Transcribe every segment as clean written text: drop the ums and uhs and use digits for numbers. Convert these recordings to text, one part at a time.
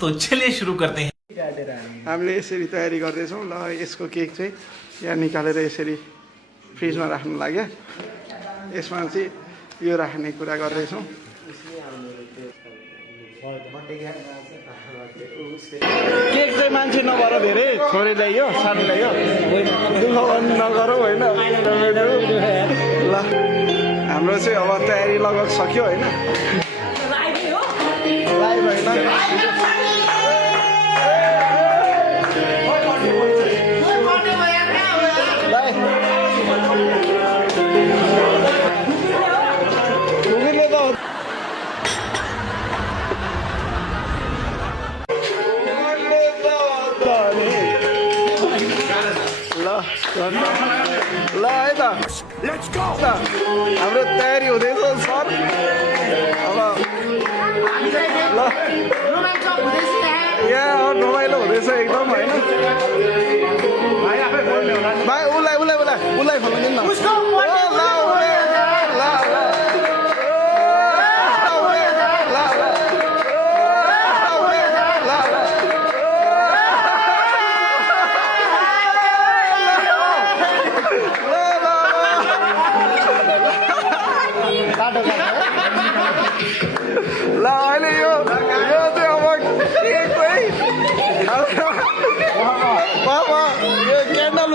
तो चलिए शुरू करते हैं। हामीले यसरी तयारी गर्दैछौँ। ल यसको केक चाहिँ यहाँ निकालेर यसरी फ्रिजमा राख्नु लाग्यो। यसमा चाहिँ यो राख्ने कुरा गर्दैछौँ। केक चाहिँ मान्छे नभएर धेरै छोरी ल्याइयो, सानो ल्याइयो, दुःख गर्नु नगरौँ होइन। ल हाम्रो चाहिँ अब तयारी लगभग सक्यो होइन। लाइभ होइन, ल है त हाम्रो तयारी हुँदैछ सर। अब ल यहाँ रमाइलो हुँदैछ एकदम होइन। भाइ उसलाई खोल्नु दिनु न। ल अहिले यो चाहिँ अब केक है बाबा यो क्यान्डल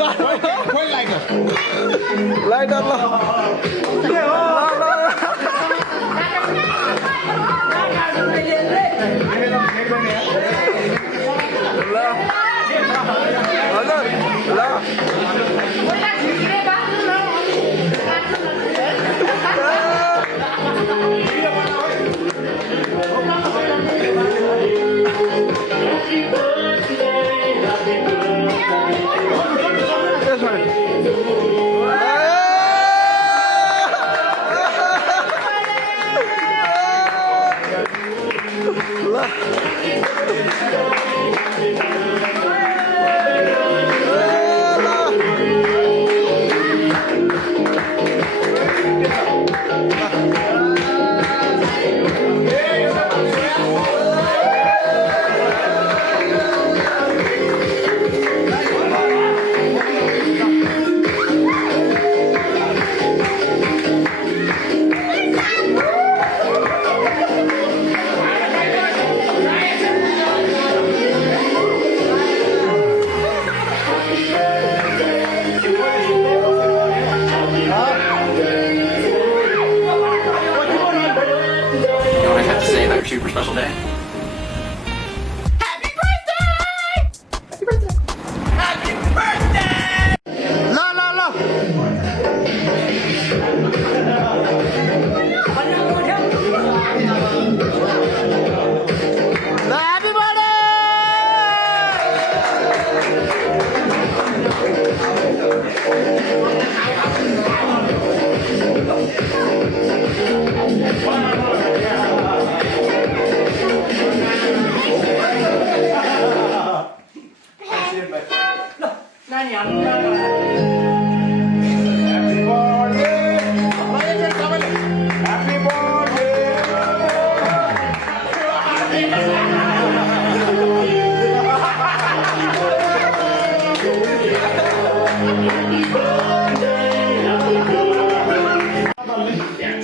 लाइटर ल हजुर ल Super special day.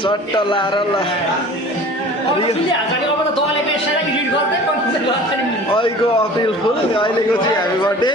चट्ट लाएर ल अहिलेको अप्रिल फुल अहिलेको चाहिँ ह्याप्पी बर्थडे।